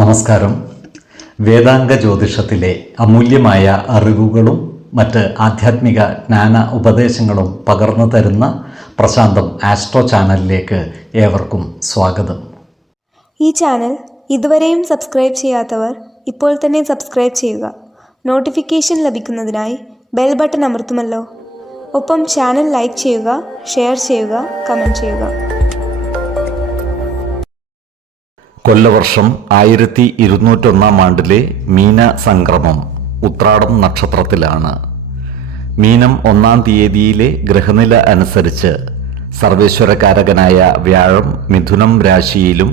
നമസ്കാരം. വേദാംഗ ജ്യോതിഷത്തിലെ അമൂല്യമായ അറിവുകളും മറ്റ് ആധ്യാത്മിക ജ്ഞാന ഉപദേശങ്ങളും പകർന്നു തരുന്ന പ്രശാന്തം ആസ്ട്രോ ചാനലിലേക്ക് ഏവർക്കും സ്വാഗതം. ഈ ചാനൽ ഇതുവരെയും സബ്സ്ക്രൈബ് ചെയ്യാത്തവർ ഇപ്പോൾ തന്നെ സബ്സ്ക്രൈബ് ചെയ്യുക. നോട്ടിഫിക്കേഷൻ ലഭിക്കുന്നതിനായി ബെൽ ബട്ടൺ അമർത്തുമല്ലോ. ഒപ്പം ചാനൽ ലൈക്ക് ചെയ്യുക, ഷെയർ ചെയ്യുക, കമൻറ്റ് ചെയ്യുക. കൊല്ലവർഷം 1201 ആണ്ടിലെ മീന സംക്രമം ഉത്രാടം നക്ഷത്രത്തിലാണ്. മീനം 1-ാം തീയതിയിലെ ഗ്രഹനില അനുസരിച്ച് സർവേശ്വരകാരകനായ വ്യാഴം മിഥുനം രാശിയിലും,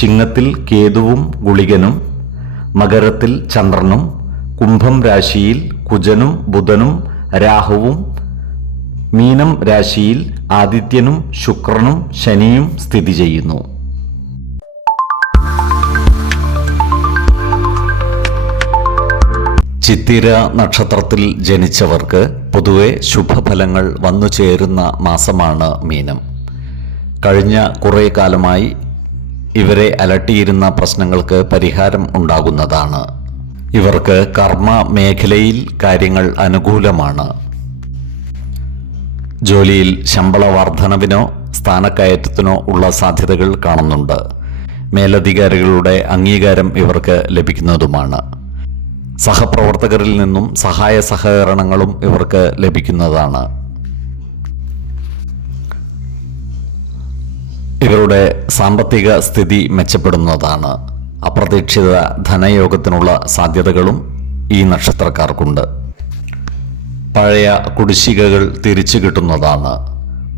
ചിങ്ങത്തിൽ കേതുവും ഗുളികനും, മകരത്തിൽ ചന്ദ്രനും, കുംഭം രാശിയിൽ കുജനും ബുധനും രാഹുവും, മീനം രാശിയിൽ ആദിത്യനും ശുക്രനും ശനിയും സ്ഥിതി ചെയ്യുന്നു. ചിത്തിര നക്ഷത്രത്തിൽ ജനിച്ചവർക്ക് പൊതുവെ ശുഭഫലങ്ങൾ വന്നു ചേരുന്ന മാസമാണ് മീനം. കഴിഞ്ഞ കുറേ കാലമായി ഇവരെ അലട്ടിയിരുന്ന പ്രശ്നങ്ങൾക്ക് പരിഹാരം ഉണ്ടാകുന്നതാണ്. ഇവർക്ക് കർമ്മ മേഖലയിൽ കാര്യങ്ങൾ അനുകൂലമാണ്. ജോലിയിൽ ശമ്പള വർധനവിനോ സ്ഥാനക്കയറ്റത്തിനോ ഉള്ള സാധ്യതകൾ കാണുന്നുണ്ട്. മേലധികാരികളുടെ അംഗീകാരം ഇവർക്ക് ലഭിക്കുന്നതുമാണ്. സഹപ്രവർത്തകരിൽ നിന്നും സഹായ സഹകരണങ്ങളും ഇവർക്ക് ലഭിക്കുന്നതാണ്. ഇവരുടെ സാമ്പത്തിക സ്ഥിതി മെച്ചപ്പെടുന്നതാണ്. അപ്രതീക്ഷിത ധനയോഗത്തിനുള്ള സാധ്യതകളും ഈ നക്ഷത്രക്കാർക്കുണ്ട്. പഴയ കുടിശ്ശികകൾ തിരിച്ചു കിട്ടുന്നതാണ്.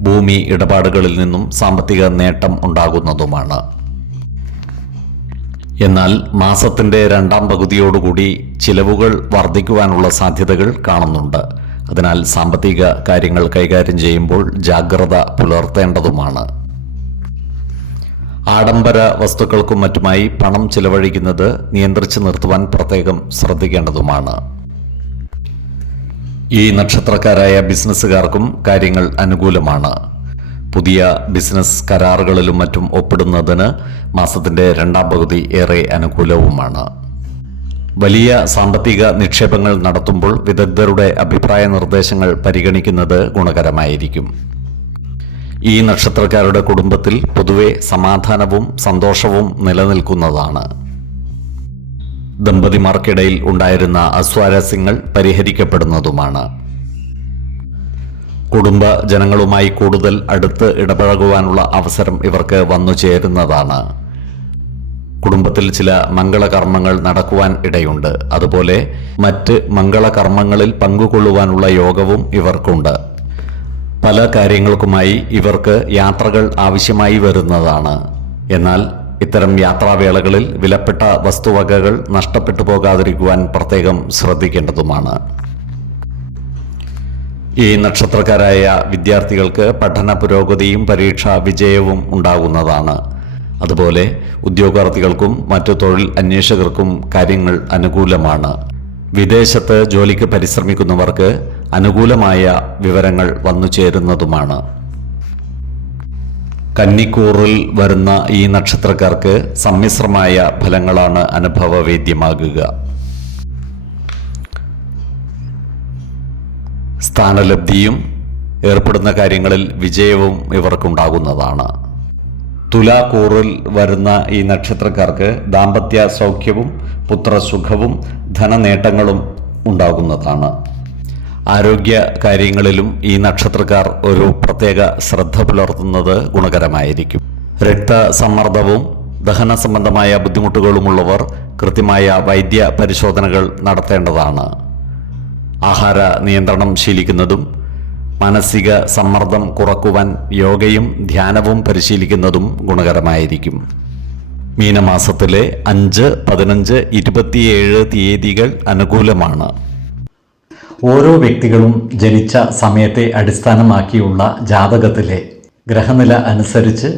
ഭൂമി ഇടപാടുകളിൽ നിന്നും സാമ്പത്തിക നേട്ടം ഉണ്ടാകുന്നതുമാണ്. എന്നാൽ മാസത്തിൻ്റെ 2-ാം പകുതിയോടുകൂടി ചിലവുകൾ വർദ്ധിക്കുവാനുള്ള സാധ്യതകൾ കാണുന്നുണ്ട്. അതിനാൽ സാമ്പത്തിക കാര്യങ്ങൾ കൈകാര്യം ചെയ്യുമ്പോൾ ജാഗ്രത പുലർത്തേണ്ടതുമാണ്. ആഡംബര വസ്തുക്കൾക്കും മറ്റുമായി പണം ചിലവഴിക്കുന്നത് നിയന്ത്രിച്ചു നിർത്തുവാൻ പ്രത്യേകം ശ്രദ്ധിക്കേണ്ടതുമാണ്. ഈ നക്ഷത്രക്കാരായ ബിസിനസ്സുകാർക്കും കാര്യങ്ങൾ അനുകൂലമാണ്. പുതിയ ബിസിനസ് കരാറുകളിലും മറ്റും ഒപ്പിടുന്നതിന് മാസത്തിൻ്റെ 2-ാം പകുതി ഏറെ അനുകൂലവുമാണ്. വലിയ സാമ്പത്തിക നിക്ഷേപങ്ങൾ നടത്തുമ്പോൾ വിദഗ്ധരുടെ അഭിപ്രായ നിർദ്ദേശങ്ങൾ പരിഗണിക്കുന്നത് ഗുണകരമായിരിക്കും. ഈ നക്ഷത്രക്കാരുടെ കുടുംബത്തിൽ പൊതുവെ സമാധാനവും സന്തോഷവും നിലനിൽക്കുന്നതാണ്. ദമ്പതിമാർക്കിടയിൽ ഉണ്ടായിരുന്ന അസ്വാരസ്യങ്ങൾ പരിഹരിക്കപ്പെടുന്നതുമാണ്. കുടുംബ ജനങ്ങളുമായി കൂടുതൽ അടുത്ത് ഇടപഴകുവാനുള്ള അവസരം ഇവർക്ക് വന്നു ചേരുന്നതാണ്. കുടുംബത്തിൽ ചില മംഗളകർമ്മങ്ങൾ നടക്കുവാൻ ഇടയുണ്ട്. അതുപോലെ മറ്റ് മംഗളകർമ്മങ്ങളിൽ പങ്കുകൊള്ളുവാനുള്ള യോഗവും ഇവർക്കുണ്ട്. പല കാര്യങ്ങൾക്കുമായി ഇവർക്ക് യാത്രകൾ ആവശ്യമായി വരുന്നതാണ്. എന്നാൽ ഇത്തരം യാത്രാവേളകളിൽ വിലപ്പെട്ട വസ്തുവകകൾ നഷ്ടപ്പെട്ടു പോകാതിരിക്കുവാൻ പ്രത്യേകം ശ്രദ്ധിക്കേണ്ടതുമാണ്. ഈ നക്ഷത്രക്കാരായ വിദ്യാർത്ഥികൾക്ക് പഠന പുരോഗതിയും പരീക്ഷാ വിജയവും ഉണ്ടാകുന്നതാണ്. അതുപോലെ ഉദ്യോഗാർത്ഥികൾക്കും മറ്റു തൊഴിൽ അന്വേഷകർക്കും കാര്യങ്ങൾ അനുകൂലമാണ്. വിദേശത്ത് ജോലിക്ക് പരിശ്രമിക്കുന്നവർക്ക് അനുകൂലമായ വിവരങ്ങൾ വന്നു ചേരുന്നതുമാണ്. കന്നിക്കൂറിൽ വരുന്ന ഈ നക്ഷത്രക്കാർക്ക് സമ്മിശ്രമായ ഫലങ്ങളാണ് അനുഭവവേദ്യമാകുക. സ്ഥാനലബ്ധിയും ഏർപ്പെടുന്ന കാര്യങ്ങളിൽ വിജയവും ഇവർക്കുണ്ടാകുന്നതാണ്. തുലാക്കൂറിൽ വരുന്ന ഈ നക്ഷത്രക്കാർക്ക് ദാമ്പത്യ സൗഖ്യവും പുത്രസുഖവും ധനനേട്ടങ്ങളും ഉണ്ടാകുന്നതാണ്. ആരോഗ്യ കാര്യങ്ങളിലും ഈ നക്ഷത്രക്കാർ ഒരു പ്രത്യേക ശ്രദ്ധ പുലർത്തുന്നത് ഗുണകരമായിരിക്കും. രക്തസമ്മർദ്ദവും ദഹന സംബന്ധമായ ബുദ്ധിമുട്ടുകളുമുള്ളവർ കൃത്യമായ വൈദ്യ പരിശോധനകൾ നടത്തേണ്ടതാണ്. ആഹാര നിയന്ത്രണം ശീലിക്കുന്നതും മാനസിക സമ്മർദ്ദം കുറക്കുവാൻ യോഗയും ധ്യാനവും പരിശീലിക്കുന്നതും ഗുണകരമായിരിക്കും. മീനമാസത്തിലെ 5, 15, 27 തീയതികൾ അനുകൂലമാണ്. ഓരോ വ്യക്തികളും ജനിച്ച സമയത്തെ അടിസ്ഥാനമാക്കിയുള്ള ജാതകത്തിലെ ഗ്രഹനില അനുസരിച്ച്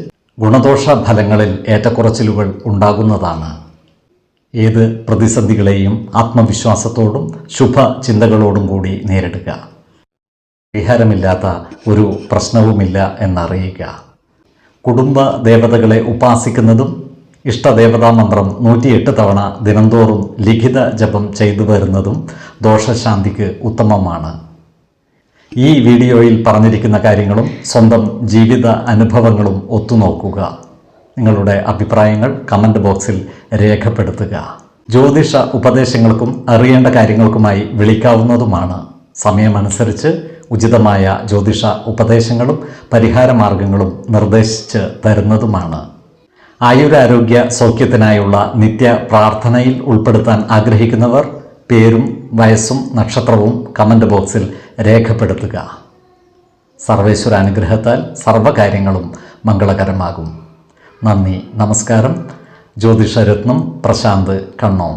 ഗുണദോഷ ഫലങ്ങളിൽ ഏറ്റക്കുറച്ചിലുകൾ ഉണ്ടാകുന്നതാണ്. ഏത് പ്രതിസന്ധികളെയും ആത്മവിശ്വാസത്തോടും ശുഭചിന്തകളോടും കൂടി നേരിടുക. പരിഹാരമില്ലാത്ത ഒരു പ്രശ്നവുമില്ല എന്നറിയുക. കുടുംബ ദേവതകളെ ഉപാസിക്കുന്നതും ഇഷ്ടദേവതാ മന്ത്രം 108 തവണ ദിനംതോറും ലിഖിത ജപം ചെയ്തു വരുന്നതും ദോഷശാന്തിക്ക് ഉത്തമമാണ്. ഈ വീഡിയോയിൽ പറഞ്ഞിരിക്കുന്ന കാര്യങ്ങളും സ്വന്തം ജീവിത അനുഭവങ്ങളും ഒത്തുനോക്കുക. നിങ്ങളുടെ അഭിപ്രായങ്ങൾ കമൻറ്റ് ബോക്സിൽ രേഖപ്പെടുത്തുക. ജ്യോതിഷ ഉപദേശങ്ങൾക്കും അറിയേണ്ട കാര്യങ്ങൾക്കുമായി വിളിക്കാവുന്നതുമാണ്. സമയമനുസരിച്ച് ഉചിതമായ ജ്യോതിഷ ഉപദേശങ്ങളും പരിഹാരമാർഗങ്ങളും നിർദ്ദേശിച്ച് തരുന്നതുമാണ്. ആയുരാരോഗ്യ സൗഖ്യത്തിനായുള്ള നിത്യ പ്രാർത്ഥനയിൽ ഉൾപ്പെടുത്താൻ ആഗ്രഹിക്കുന്നവർ പേരും വയസ്സും നക്ഷത്രവും കമൻറ്റ് ബോക്സിൽ രേഖപ്പെടുത്തുക. സർവേശ്വരാനുഗ്രഹത്താൽ സർവ്വകാര്യങ്ങളും മംഗളകരമാകും. നന്ദി, നമസ്കാരം. ജ്യോതിഷരത്നം പ്രശാന്ത് കണ്ണോം.